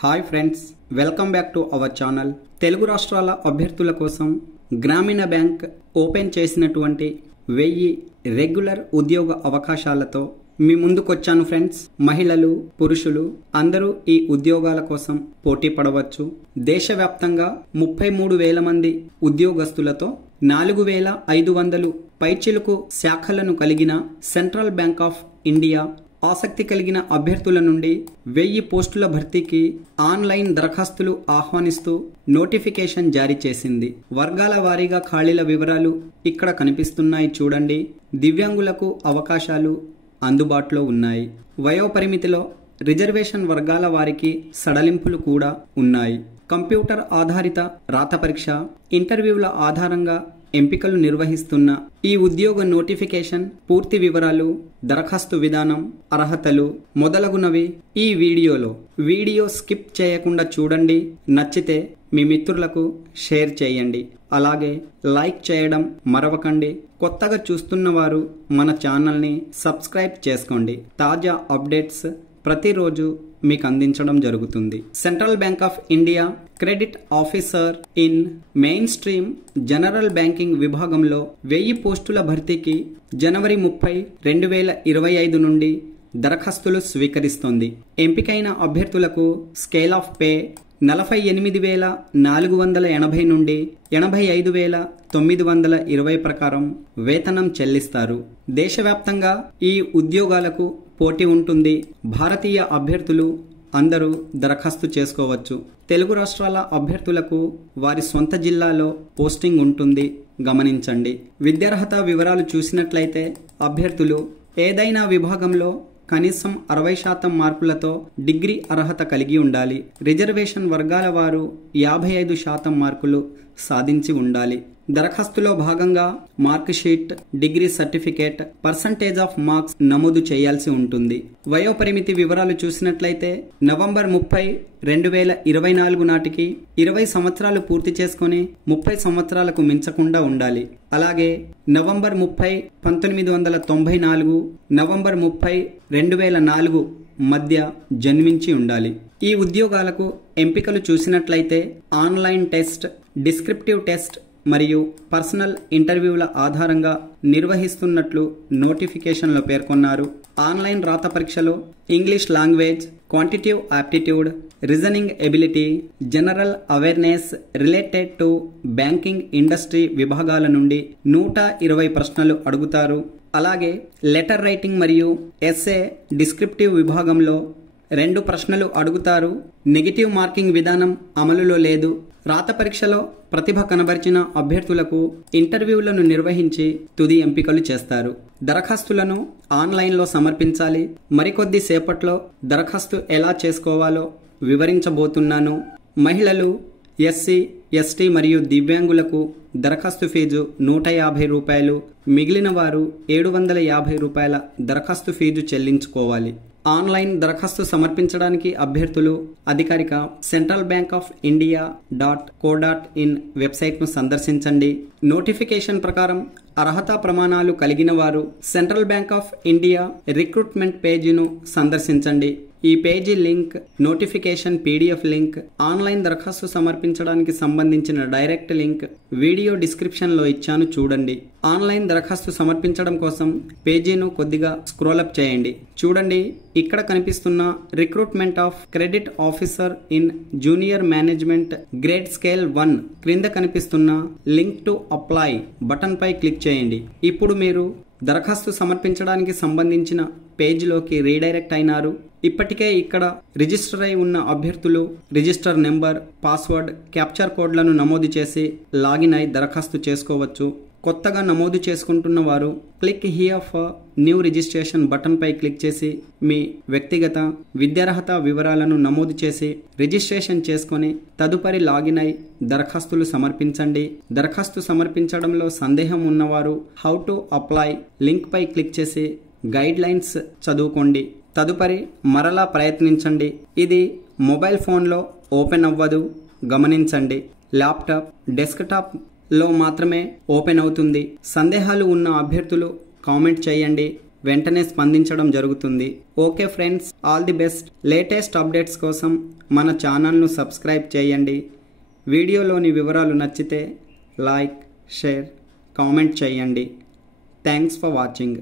Hi friends, welcome back to our channel. Telugu రాష్ట్రాల అభ్యర్థుల కోసం గ్రామీణ బ్యాంక్ ఓపెన్ చేసినటువంటి 1000 రెగ్యులర్ ఉద్యోగ అవకాశాలతో మీ ముందుకొచ్చాను ఫ్రెండ్స్. మహిళలు, పురుషులు అందరూ ఈ ఉద్యోగాల కోసం పోటీ పడవచ్చు. దేశవ్యాప్తంగా 33,000 మంది ఉద్యోగస్తులతో 4,500 పైచిలుకు శాఖలను కలిగిన సెంట్రల్ బ్యాంక్ ఆఫ్ ఇండియా ఆసక్తి కలిగిన అభ్యర్థుల నుండి 1000 పోస్టుల భర్తీకి ఆన్లైన్ దరఖాస్తులు ఆహ్వానిస్తూ నోటిఫికేషన్ జారీ చేసింది. వర్గాల వారీగా ఖాళీల వివరాలు ఇక్కడ కనిపిస్తున్నాయి చూడండి. దివ్యాంగులకు అవకాశాలు అందుబాటులో ఉన్నాయి. వయోపరిమితిలో రిజర్వేషన్ వర్గాల వారికి సడలింపులు కూడా ఉన్నాయి. కంప్యూటర్ ఆధారిత రాత పరీక్ష, ఇంటర్వ్యూల ఆధారంగా ఎంపికలు నిర్వహిస్తున్న ఈ ఉద్యోగ నోటిఫికేషన్ పూర్తి వివరాలు, దరఖాస్తు విధానం, అర్హతలు మొదలగునవి ఈ వీడియో స్కిప్ చేయకుండా చూడండి. నచ్చితే మీ మిత్రులకు షేర్ చేయండి. అలాగే లైక్ చేయడం మరవకండి. కొత్తగా చూస్తున్న వారు మన ఛానల్ని సబ్స్క్రైబ్ చేసుకోండి. తాజా అప్డేట్స్ ప్రతిరోజు మీకు అందించడం జరుగుతుంది. Central bank of India credit officer in main stream general banking విభాగంలో 1000 పోస్టుల భర్తీకి జనవరి 30, 2025 నుండి దరఖాస్తులు స్వీకరిస్తోంది. ఎంపికైన అభ్యర్థులకు స్కేల్ ఆఫ్ పే 48,480 నుండి 85,920 ప్రకారం వేతనం చెల్లిస్తారు. దేశవ్యాప్తంగా ఈ ఉద్యోగాలకు పోటీ ఉంటుంది. భారతీయ అభ్యర్థులు అందరూ దరఖాస్తు చేసుకోవచ్చు. తెలుగు రాష్ట్రాల అభ్యర్థులకు వారి సొంత జిల్లాలో పోస్టింగ్ ఉంటుంది, గమనించండి. విద్యార్హత వివరాలు చూసినట్లయితే అభ్యర్థులు ఏదైనా విభాగంలో కనీసం 60% మార్కులతో డిగ్రీ అర్హత కలిగి ఉండాలి. రిజర్వేషన్ వర్గాల వారు 55% మార్కులు సాధించి ఉండాలి. దరఖాస్తులో భాగంగా mark sheet, degree certificate, percentage of marks నమోదు చేయాల్సి ఉంటుంది. వయోపరిమితి వివరాలు చూసినట్లయితే నవంబర్ 30, 2024 నాటికి 20 సంవత్సరాలు పూర్తి చేసుకుని 30 సంవత్సరాలకు మించకుండా ఉండాలి. అలాగే నవంబర్ 30, 1994, నవంబర్ 30, 2004 మధ్య జన్మించి ఉండాలి. ఈ ఉద్యోగాలకు ఎంపికలు చూసినట్లయితే ఆన్లైన్ టెస్ట్, డిస్క్రిప్టివ్ టెస్ట్ మరియు పర్సనల్ ఇంటర్వ్యూల ఆధారంగా నిర్వహిస్తున్నట్లు నోటిఫికేషన్లో పేర్కొన్నారు. ఆన్లైన్ రాత పరీక్షలో English language, quantitative aptitude, reasoning ability, general awareness related to banking industry విభాగాల నుండి 120 ప్రశ్నలు అడుగుతారు. అలాగే లెటర్ రైటింగ్ మరియు ఎస్సే డిస్క్రిప్టివ్ విభాగంలో 2 ప్రశ్నలు అడుగుతారు. నెగిటివ్ మార్కింగ్ విధానం అమలులో లేదు. రాత పరీక్షలో ప్రతిభ కనబరిచిన అభ్యర్థులకు ఇంటర్వ్యూలను నిర్వహించి తుది ఎంపికలు చేస్తారు. దరఖాస్తులను ఆన్లైన్లో సమర్పించాలి. మరికొద్ది సేపట్లో దరఖాస్తు ఎలా చేసుకోవాలో వివరించబోతున్నాను. మహిళలు, ఎస్సీ, ఎస్టీ మరియు దివ్యాంగులకు దరఖాస్తు ఫీజు 150 రూపాయలు, మిగిలిన వారు 750 రూపాయల దరఖాస్తు ఫీజు చెల్లించుకోవాలి. ఆన్లైన్ దరఖాస్తు సమర్పించడానికి అభ్యర్థులు అధికారిక central bank of India .co.in వెబ్సైట్ను సందర్శించండి. నోటిఫికేషన్ ప్రకారం అర్హత ప్రమాణాలు కలిగిన వారు central bank of India recruitment పేజీను సందర్శించండి. ఈ page link, notification PDF link, online దరఖాస్తు సమర్పించడానికి సంబంధించిన డైరెక్ట్ లింక్ వీడియో డిస్క్రిప్షన్లో ఇచ్చాను చూడండి. ఆన్లైన్ దరఖాస్తు సమర్పించడం కోసం పేజీను కొద్దిగా స్క్రోల్ అప్ చేయండి. చూడండి, ఇక్కడ కనిపిస్తున్న recruitment of credit officer in junior management grade scale 1 క్రింద కనిపిస్తున్న లింక్ టు అప్లై బటన్ పై క్లిక్ చేయండి. ఇప్పుడు మీరు దరఖాస్తు సమర్పించడానికి సంబంధించిన పేజీలోకి రీడైరెక్ట్ అయినారు. ఇప్పటికే ఇక్కడ రిజిస్టర్ అయి ఉన్న అభ్యర్థులు రిజిస్టర్ నెంబర్, పాస్వర్డ్, క్యాప్చర్ కోడ్లను నమోదు చేసి లాగిన్ అయి దరఖాస్తు చేసుకోవచ్చు. కొత్తగా నమోదు చేసుకుంటున్న వారు click here for new registration button పై క్లిక్ చేసి మీ వ్యక్తిగత విద్యార్హత వివరాలను నమోదు చేసి రిజిస్ట్రేషన్ చేసుకుని తదుపరి లాగిన్ అయి దరఖాస్తులు సమర్పించండి. దరఖాస్తు సమర్పించడంలో సందేహం ఉన్నవారు హౌ టు అప్లై లింక్ పై క్లిక్ చేసి గైడ్ లైన్స్ చదువుకోండి. తదుపరి మరలా ప్రయత్నించండి. ఇది మొబైల్ ఫోన్లో ఓపెన్ అవ్వదు, గమనించండి. ల్యాప్టాప్, డెస్క్టాప్ లో మాత్రమే ఓపెన్ అవుతుంది. సందేహాలు ఉన్న అభ్యర్థులు కామెంట్ చేయండి. వెంటనే స్పందించడం జరుగుతుంది. Okay friends, all the best. Latest updates కోసం మన ఛానల్ను సబ్స్క్రైబ్ చేయండి. వీడియోలోని వివరాలు నచ్చితే లైక్, షేర్, కామెంట్ చేయండి. Thanks for watching.